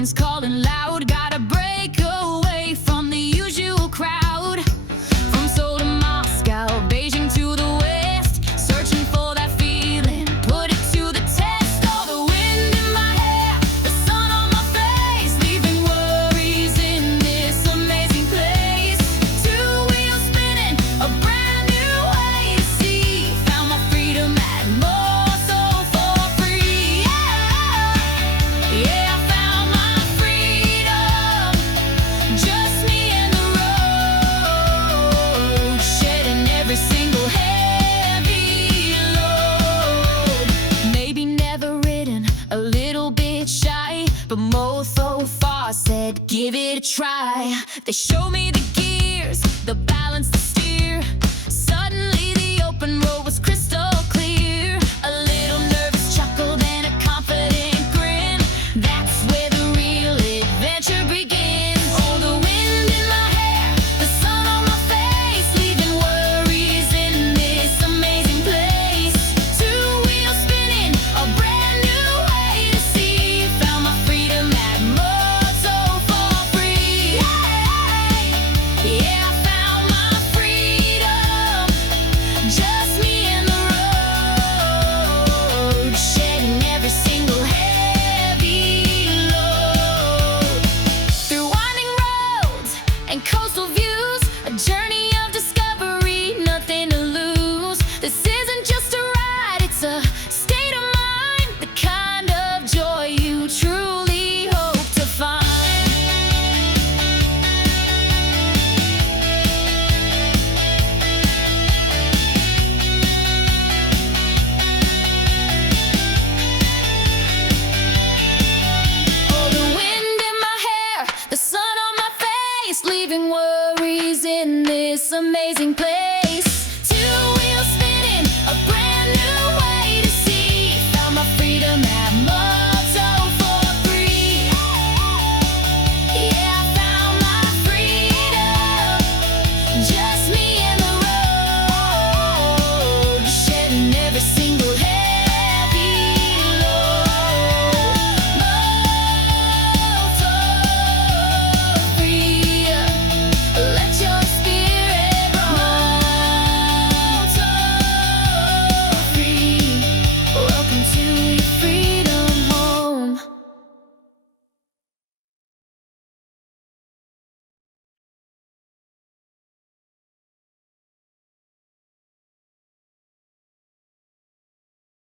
something's calling loud. Gotta break away from the usual crowd. From Seoul to Moscow, Beijing to the West, searching for that feeling, put it to the test. All the wind in my hair, the sun on my face, leaving worries in this amazing place. Two wheels spinning, a brand new way to see. Found my freedom at Moto4Free. Yeah, I found my freedom. Just me and the road, shedding every single heavy load. Maybe never ridden, a little bit shy, but Moto4 said give it a try. They showed me the gears, the balance, the steer. Suddenly the open road was crystal clear. A little nervous chuckle, then a confident grin. That's where the real adventure begins. Oh, the wind in my hair, the sun on my face, leaving worries in this amazing place. Two wheels spinning, a brand new way to see. Found my freedom at Moto4Free. Yeah, I found my freedom. Just me and the road, shedding every single heavy load. Through winding roads and coastal views, a journey of discovery, nothing to lose. This isn't just a ride, it's a state of mind, the kind of joy you truly hope to find. Oh, the wind in my hair, the sun on my face, leaving worries in this amazing place.